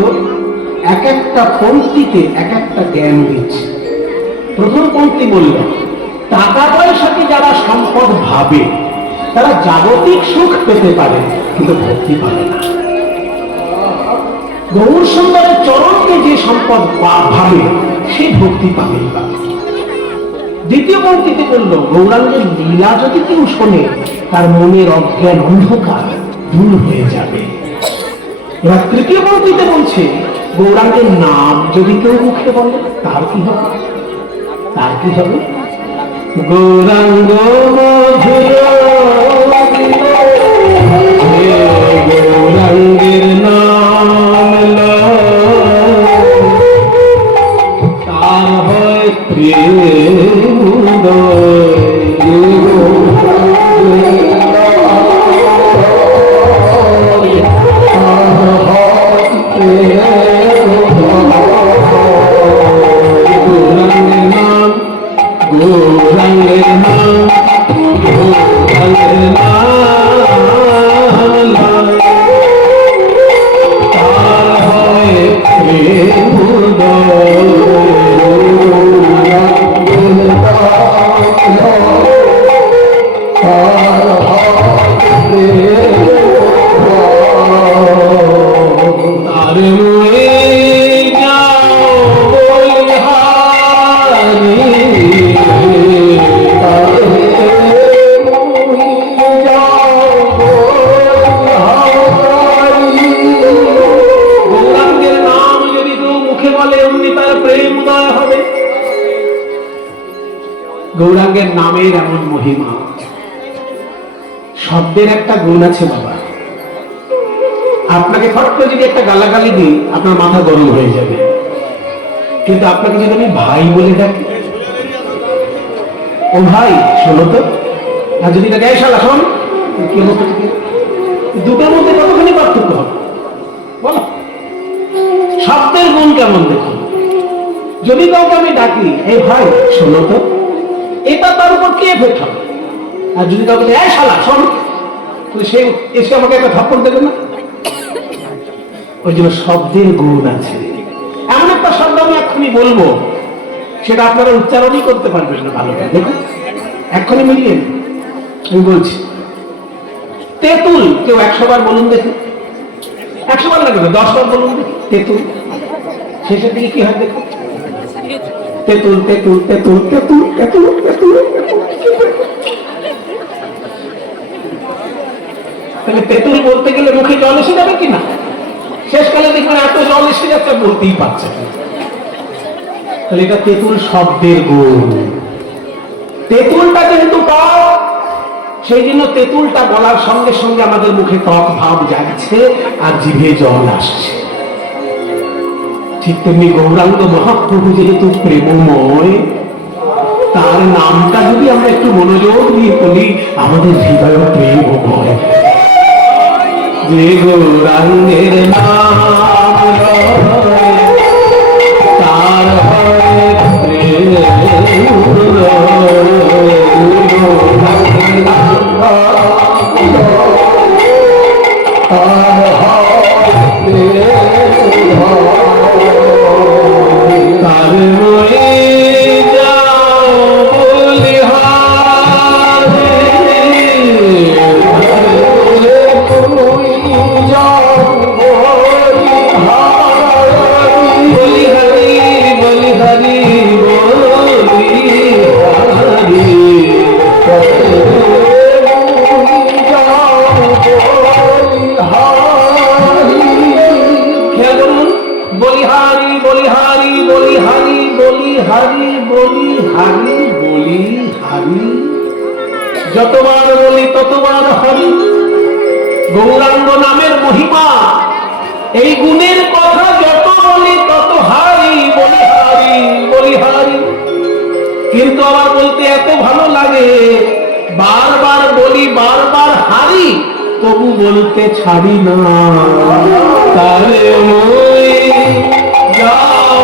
এক একটা পংক্তিতে এক একটা জ্ঞান দিচ্ছে। প্রথম পংক্তি বলল টাকা পয়সাকে যারা সম্পদ ভাবে তারা জাগতিক সুখ পেতে পারে কিন্তু ভক্তি পাবে না। গৌর সুন্দরের চরণকে যে সম্পদ ভাবে সে ভক্তি পাবেই পাবে। দ্বিতীয় পংক্তিতে বলল গৌরাঙ্গের লীলা যদি কেউ শোনে তার মনের অজ্ঞান অন্ধকার দূর হয়ে যাবে। এবার তৃতীয় পংক্তিতে বলছে গৌরাঙ্গের নাম যদি কেউ মুখে বলে তার কি হবে, তার কি হবে? গৌরাঙ্গ মধুর গৌরাঙ্গের নাম তার হয় প্রেম গৌরাঙ্গের নাম গৌরাঙ্গের নাম তার হয় প্রেম তার মুয়ে যাও গৌরাঙ্গের নাম যদি কেউ মুখে বলে অমনি তার প্রেম উদয় হবে। গৌরাঙ্গের নামের এমন মহিমা। শব্দের একটা গুণ আছে বাবা, আপনাকে ফট করে যদি একটা গালাগালি দিই আপনার মাথা গরম হয়ে যাবে, কিন্তু আপনাকে যদি আমি ভাই বলে ডাকি, ও ভাই শোনো তো, আর যদি তাকে এই শালা শোন, কি অবস্থা থেকে দুটোর মধ্যে কতখানি পার্থক্য হবে বলো? শব্দের গুণ কেমন দেখুন। যদি কাউকে আমি ডাকি এই ভাই শোনো তো, এটা তার উপর কে এফেক্ট হবে? আর যদি কাউকে এই শালা শোন, সে এসে আমাকে একটা থাপ্পড় দেবে না? ওই জন্য শব্দের গুণ আছে। এমন একটা শব্দ আমি এক্ষুনি বলবো, সেটা আপনারা উচ্চারণই করতে পারবেন না ভালো করে। দেখুন এক্ষুনি মিলিয়ে আমি বলছি, তেঁতুল। কেউ 100 বার বলুন দেখুন, 100 বার লাগবে 10 বার বলুন তেঁতুল। শেষের দিকে কি হয় দেখুন, তেঁতুল তেঁতুল তেঁতুল তেঁতুল তেঁতুল তেঁতুল। তাহলে তেঁতুল বলতে গেলে মুখে জল এসে যাবে কিনা? শেষকালে দেখবেন এত জল এসে যাচ্ছে বলতেই পারছে না। তাহলে এটা তেঁতুল শব্দের গুণ। তেঁতুলটা যেহেতু টক, সেই জন্য তেঁতুলটা বলার সঙ্গে সঙ্গে আমাদের মুখে টক ভাব যাচ্ছে আর জিভে জল আসছে। ঠিক তেমনি গৌরাঙ্গ মহাপ্রভু যেহেতু প্রেমময়, তার নামটা যদি আমরা একটু মনোযোগ দিয়ে বলি, আমাদের হৃদয় প্রেমময়। যে গৌরাঙ্গের নাম তার হয় প্রেম তার মুয়ে যাও বলিহারি বলিহারি বলিহারি বলিহারি বলিহারি বলিহারি। যতবার বলি ততবার হরি। গৌরাঙ্গ নামের মহিমা, এই গুণের কথা যত বলি তত হারি, বলিহারি বলিহারি। কিন্তু আমার বলতে এত ভালো লাগে, বারবার বলি বারবার হারি, তবু বলতে ছাড়ি না। তাহলে মই যাও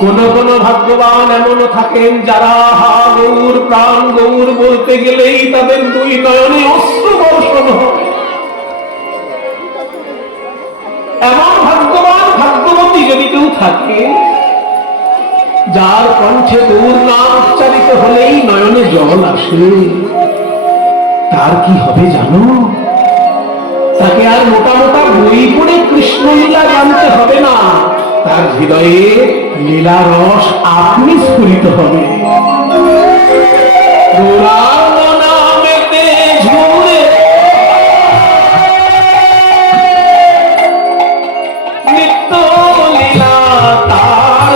কোন কোন ভাগ্যবান এমনও থাকেন যারা হা গৌর প্রাণ গৌর বলতে গেলেই তাদের দুই নয়নে অশ্রু বর্ষণ হয়। এমন ভাগ্যবান ভাগ্যবতী যদি কেউ থাকে, যার কণ্ঠে গৌর নাম উচ্চারিত হলেই নয়নে জল আসে, তার কি হবে জানো? তাকে আর মোটা মোটা বই পড়ে কৃষ্ণলীলা জানতে হবে না, তার হৃদয়ে লীলা রস আপনি স্ফুরিত হবে। গৌরাঙ্গ নামেতে ঝুরে নিত্য লীলা তার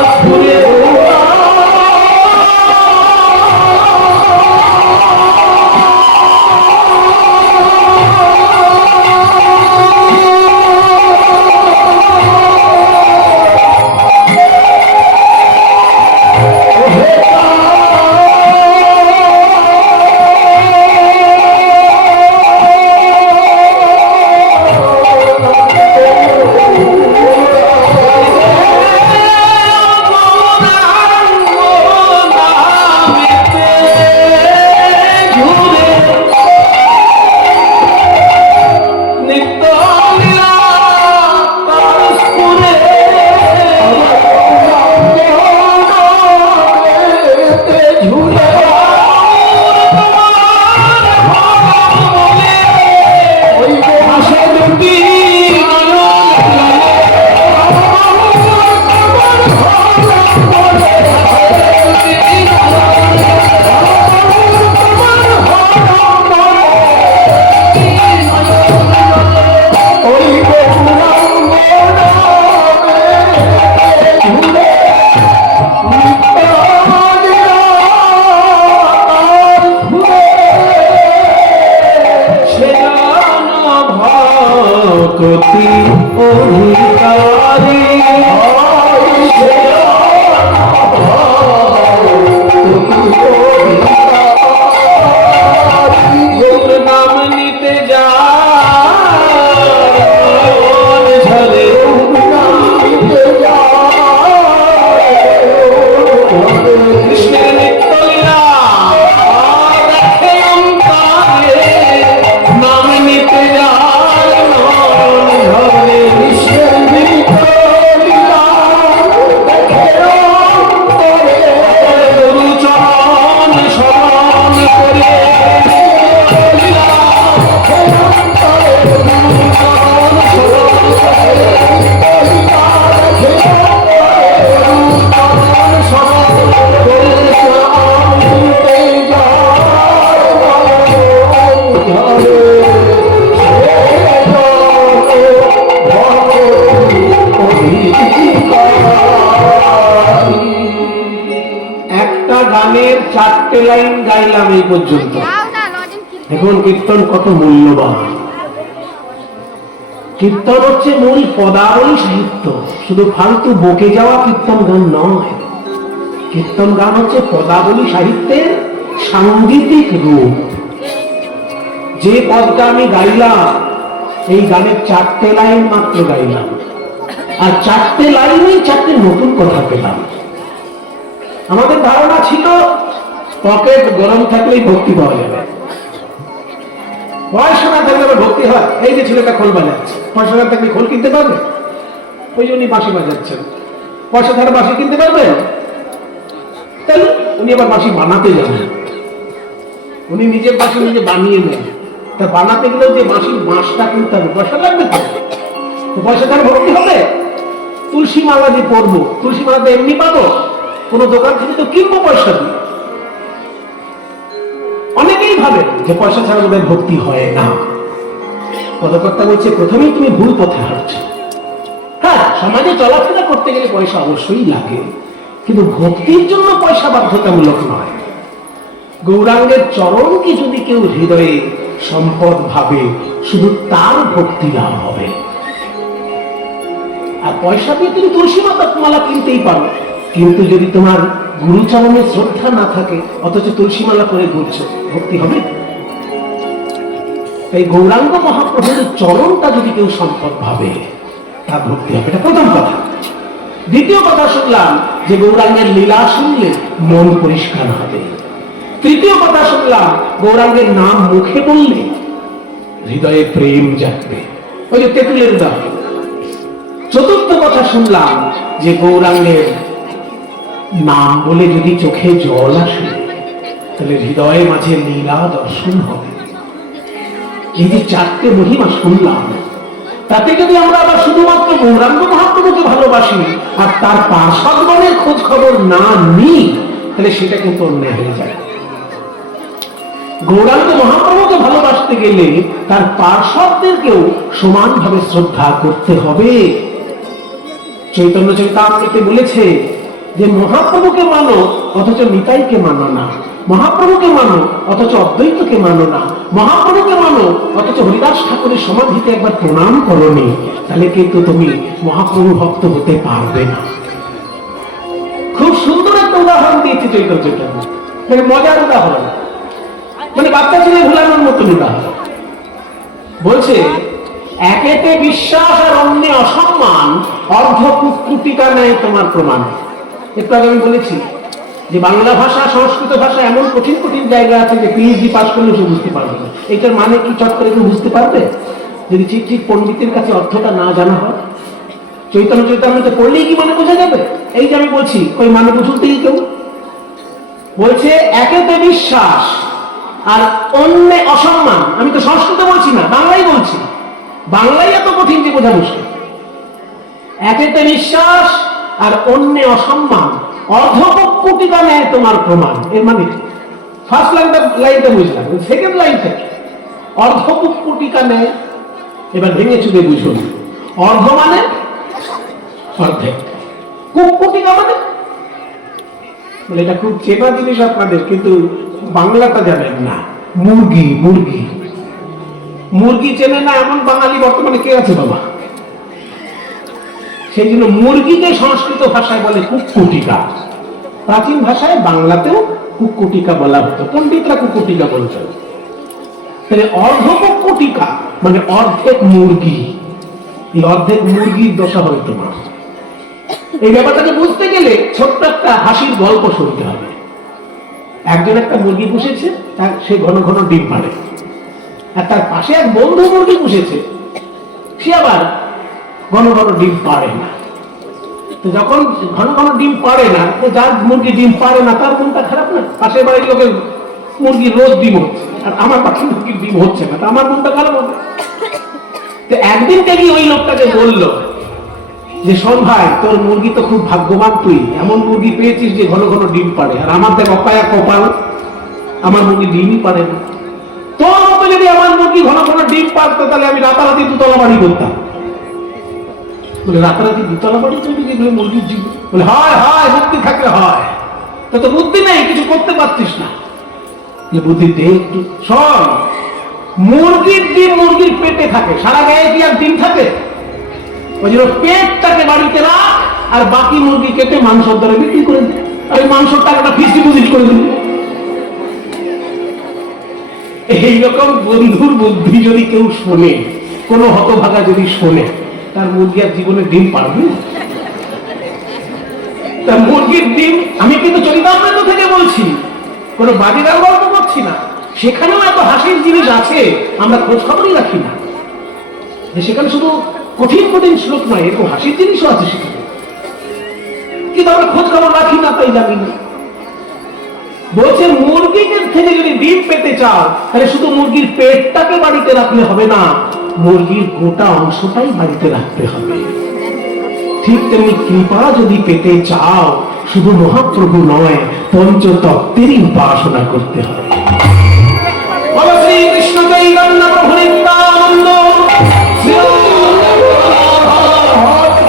ভগতি অধিকারী গৌর নাম নিতে যা ঝরে কৃষ্ণের নিত্যলীলা দেখে অন্তরে নাম নিতে যার নয়ন ঝরে কৃষ্ণের নিত্যলীলা দেখে অন্তরে গুরুচরণ শরণ করে একটা গানের 4টে লাইন গাইলাম এই পর্যন্ত। এখন কীর্তন কত মূল্যবান। কীর্তন হচ্ছে মূল পদাবলী সাহিত্য, শুধু ফালতু বকে যাওয়া কীর্তন গান নয়। কীর্তন গান হচ্ছে পদাবলী সাহিত্যের সাংগীতিক রূপ। যে পদটা আমি গাইলাম, এই গানের 4টে লাইন মাত্র গাইলাম, আর 4টে লাইনেই 4টে নতুন কথা পেলাম। আমাদের ধারণা ছিল পকেট গরম থাকলেই ভক্তি পাওয়া যাবে, পয়সা না থাকলে আবার ভক্তি হয়। এই যে ছেলেটা খোল বাজাচ্ছে, পয়সা না থাকলে খোল কিনতে পারবে? ওই জন্যই বাঁশি বাজাচ্ছেন। পয়সা ছাড়া বাঁশি কিনতে পারবে? তাহলে উনি আবার বাঁশি বানাতে জানেন, উনি নিজের বাঁশি নিজে বানিয়ে নেন। তা বানাতে গেলেও যে বাঁশির বাঁশটা কিনতে হবে, পয়সা লাগবে তো পয়সা ছাড়া ভক্তি হবে? তুলসী মালা দিয়ে পরবো, তুলসী মালা তো এমনি পাবো? কোনো দোকান থেকে তো কিনবো পয়সা দিয়ে। অনেকেই ভাবে যে পয়সা ছাড়া বোধহয় ভক্তি হয় না। পদকর্তা বলছে প্রথমেই তুমি ভুল পথে হাঁটছো। হ্যাঁ, সমাজে চলাফেরা করতে গেলে পয়সা অবশ্যই লাগে, কিন্তু ভক্তির জন্য পয়সা বাধ্যতামূলক নয়। গৌরাঙ্গের চরণকে যদি কেউ হৃদয়ে সম্পদ ভাবে, শুধু তার ভক্তি লাভ হবে। আর পয়সা দিয়ে তুমি তুলসী মালা কিনতেই পারো, কিন্তু যদি তোমার গুরুচরণের শ্রদ্ধা না থাকে, অথচ তুলসী মালা করে ঘুরছো, ভক্তি হবে? তাই গৌরাঙ্গ মহাপ্রভুর চরণটা যদি কেউ সম্পদ ভাবে, তার ভক্তি হবে। এটা প্রথম কথা। দ্বিতীয় কথা শুনলাম যে গৌরাঙ্গের লীলা শুনলে মন পরিষ্কার হবে। তৃতীয় কথা শুনলাম গৌরাঙ্গের নাম মুখে বললে হৃদয়ে প্রেম জাগবে, ওই যে তেঁতুলের উদাহরণ। চতুর্থ কথা শুনলাম যে গৌরাঙ্গের নাম বলে যদি চোখে জল আসে, তাহলে হৃদয়ের মাঝে লীলা দর্শন হবে। এই যে 4টে মহিমা শুনলাম, তাতে যদি আমরা আবার শুধুমাত্র গৌরাঙ্গ মহাপ্রভুকে ভালোবাসি আর তার পার্শ্বগণের খোঁজ খবর না নিই, তাহলে সেটা কিন্তু অন্যায় হয়ে যায়। গৌরাঙ্গ মহাপ্রভুকে ভালোবাসতে গেলে তার পার্শ্বদেরকেও সমানভাবে শ্রদ্ধা করতে হবে। চৈতন্য চরিতামৃতে বলেছে যে মহাপ্রভুকে মানো অথচ নিতাইকে মানো না, মহাপ্রভুকে মানো অথচ অদ্বৈতকে মানো না, মহাপ্রভুকে মানো অথচ হরিদাস ঠাকুরের সমাধিতে একবার প্রণাম করনি, তাহলে কিন্তু তুমি মহাপ্রভু ভক্ত হতে পারবে না। খুব সুন্দর একটা উদাহরণ দিয়েছে চৈতন্য চৈতন্য, মানে মজার উদাহরণ, মানে বাচ্চা ছেলে ভুলানোর মতো উদাহরণ। বলছে একেতে বিশ্বাস আর অন্যে অসম্মান, অর্ধ কুকুটিকা নেয় তোমার প্রমাণ। একটু আগে আমি বলেছি যে বাংলা ভাষা সংস্কৃত ভাষা এমন কঠিন কঠিন জায়গা আছে যে পিএইচডি পাস করলে সে বুঝতে পারবে না। এটার মানে কি চট করে কেউ বুঝতে পারবে যদি ঠিক ঠিক পণ্ডিতের কাছে অর্থটা না জানা হয়? চৈতন্য চৈতামৃত পড়লেই কি মানে বোঝা যাবে? এই যে আমি বলছি, ওই মানে বুঝতেই কেউ বলছে একেতে বিশ্বাস আর অন্যে অসম্মান। আমি তো সংস্কৃত বলছি না, বাংলাই বলছি। বাংলাই এত কঠিন যে বোঝা মুশকিল। একেতে বিশ্বাস আর অন্যে অসম্মান, অর্ধকুটিকা নেয় তোমার প্রমাণ। এর মানে ফার্স্ট লাইনটা বুঝলাম, সেকেন্ড লাইন থেকে অর্ধকুটিকা নেয়। এবার ভেঙে চুলে বুঝুন, অর্ধ মানে অর্ধেক, কুকুটিকা মানে, এটা খুব চেনা জিনিস আপনাদের, কিন্তু বাংলাটা জানেন না। মুরগি, মুরগি মুরগি চেনে না এমন বাঙালি বর্তমানে কে আছে বাবা? সেই জন্য মুরগিকে সংস্কৃত ভাষায় বলে কুক্কুটিকা। প্রাচীন ভাষায় বাংলাতেও কুক্কুটিকা বলা হতো, পণ্ডিতরা কুক্কুটিকা বলতেন। তাহলে অর্ধকুক্কুটিকা মানে অর্ধেক মুরগি। এই অর্ধেক মুরগির দশা হয় তোমার। এই ব্যাপারটাকে বুঝতে গেলে ছোট্ট একটা হাসির গল্প শুনতে হবে। একজন একটা মুরগি পুষেছে, সে ঘন ঘন ডিম পাড়ে। আর তার পাশে এক বন্ধু মুরগি পুষেছে, সে আবার ঘন ঘন ডিম পাড়ে না। তো যখন ঘন ঘন ডিম পাড়ে না, যার মুরগি ডিম পাড়ে না তার মনটা খারাপ না? পাশের বাড়ির লোকের মুরগি রোজ ডিম হচ্ছে আর আমার পাশের মুরগির ডিম হচ্ছে না, তা আমার মনটা খারাপ হবে। তো একদিন থেকে ওই লোকটাকে বললো যে শোন ভাই, তোর মুরগি তো খুব ভাগ্যবান, তুই এমন মুরগি পেয়েছিস যে ঘন ঘন ডিম পাড়ে, আর আমার দেখ অপায়া কপাল, আমার মুরগি ডিমই পারে না। তোর মতো যদি আমার মুরগি ঘন ঘন ডিম পারতো তাহলে আমি রাতারাতি দুতলা বাড়ি করতাম। বলে রাতারাতি দুতলা বাড়ি তৈরি করবে মুরগির জীবন? বলে হয় হয়, বুদ্ধি থাকলে হয়। তা তো বুদ্ধি নেই, কিছু করতে পারছিস না। বুদ্ধি দে একটু। শোন, মুরগির ডিম মুরগির পেটে থাকে, সারা গায়ে কি আর ডিম থাকে? ওই জন্য পেটটাকে বাড়িতে রাখ আর বাকি মুরগি কেটে মাংসের দরে বিক্রি করে দে, আর ওই মাংসের টাকাটা ফিক্সড ডিপোজিট করে দিবি। এইরকম বন্ধুর বুদ্ধি যদি কেউ শোনে, কোনো হতভাগা যদি শোনে, তার মুরগি আর জীবনে ডিম পারবে? তার মুরগির ডিম, আমি কিন্তু চরিতামৃত থেকে বলছি, কোনো বাজিরার গল্প করছি না। সেখানেও এত হাসির জিনিস আছে, আমরা খোঁজ খবরই রাখি না। সেখানে শুধু কঠিন কঠিন শ্লোক নয়, এরকম হাসির জিনিসও আছে সেখানে, কিন্তু আমরা খোঁজ খবর রাখি না, তাই জানি না। বলছে মুরগির থেকে যদি ডিম পেতে চাও, তাহলে শুধু মুরগির পেটটাকে বাড়িতে রাখলে হবে না, মুরগির গোটা অংশটাই বাড়িতে রাখতে হবে। ঠিক তেমনি কৃপা যদি পেতে চাও, শুধু মহাপ্রভু নয়, পঞ্চতত্ত্বেরই উপাসনা করতে হবে। বলো শ্রীকৃষ্ণ চৈতন্য প্রভু নিত্যানন্দ,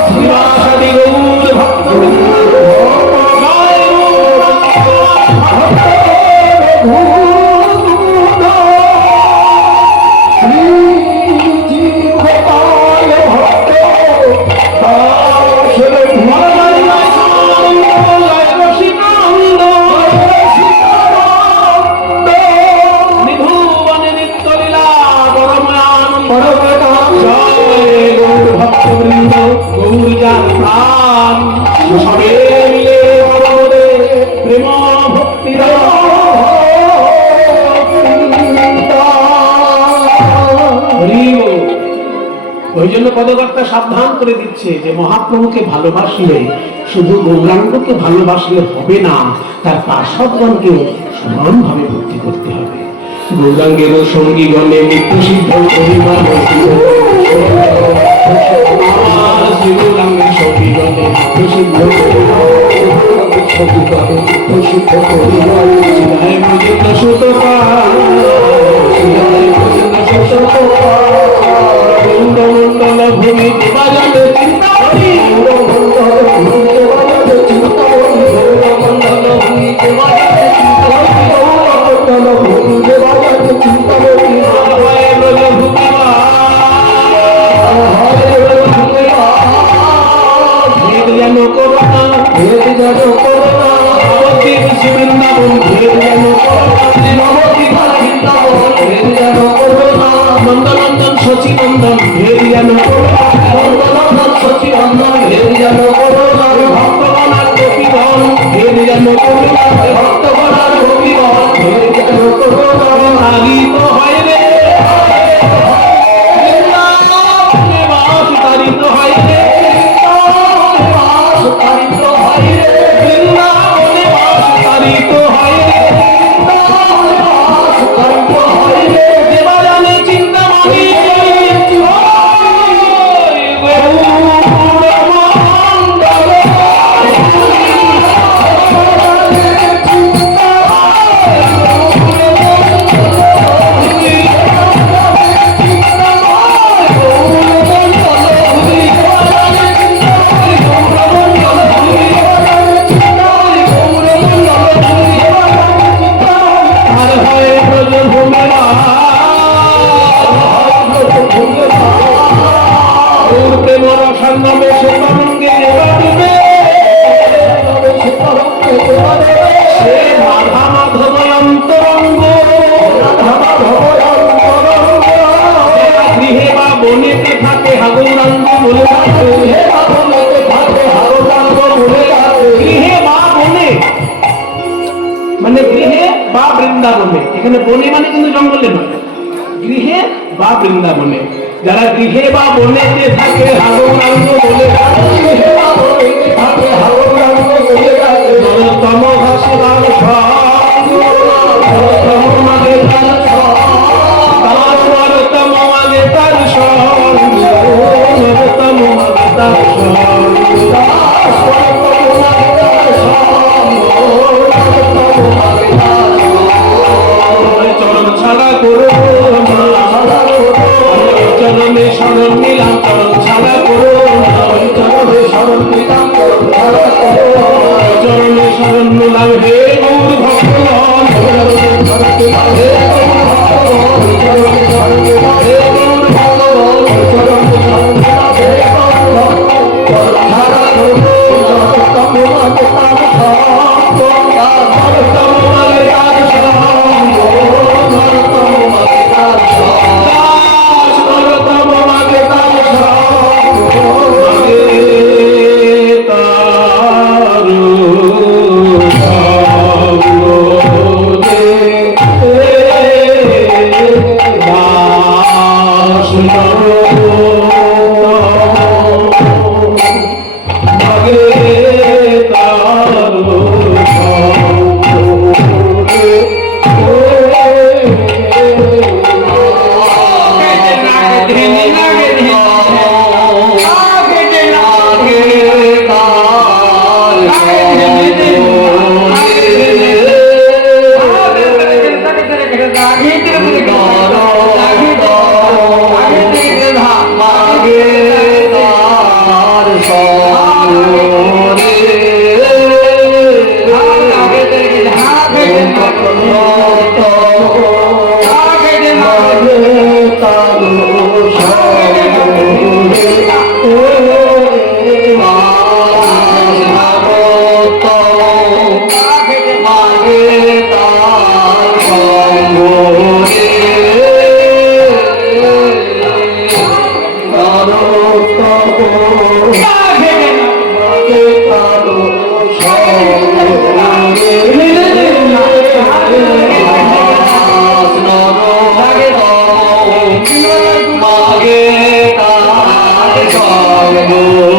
শ্রীবাসাদি গৌর ভক্তবৃন্দ, গৌরীজার প্রাণ সবে মিলে প্রেম ভক্তি। ওই জন্য পদকর্তা সাবধান করে দিচ্ছে যে মহাপ্রভুকে ভালোবাসলে শুধু গৌরাঙ্গকে ভালোবাসলে হবে না, তার পার্শ্বদগণকেও সমানভাবে ভক্তি করতে হবে। গৌরাঙ্গেরও সঙ্গী গণে নিত্য সিদ্ধ পরিমাণ, গৌরাঙ্গের সঙ্গী গণে নিত্য সিদ্ধ গৌরমণ্ডল ভূমি বাজালে চিন্তামণি, গৌরমণ্ডল ভূমি বাজালে চিন্তামণি, যেন করোনা বৃন্দাবন, ভেদ যেন করোনা নবে সে তরঙ্গে দেবাদিবে সে রাধা মাধব অন্তরঙ্গ গৃহে বা বনেতে থাকে হাগৌরাঙ্গ বলে গৃহে বা বনে মানে গৃহে বা বৃন্দাবনে, এখানে বনে মানে কিন্তু জঙ্গলে নয়, গৃহে বা বৃন্দাবনে। যারা গৃহে বা বনেতে থাকে হাগৌরাঙ্গ বলে তম ভাষার চরণ ছাড়া করো চরণে শরণ নিলাম, চরণ ছাড়া করো চরণে শরণ নিলাম, চরণে শরণ নিলাম হে গৌর ভগবান Go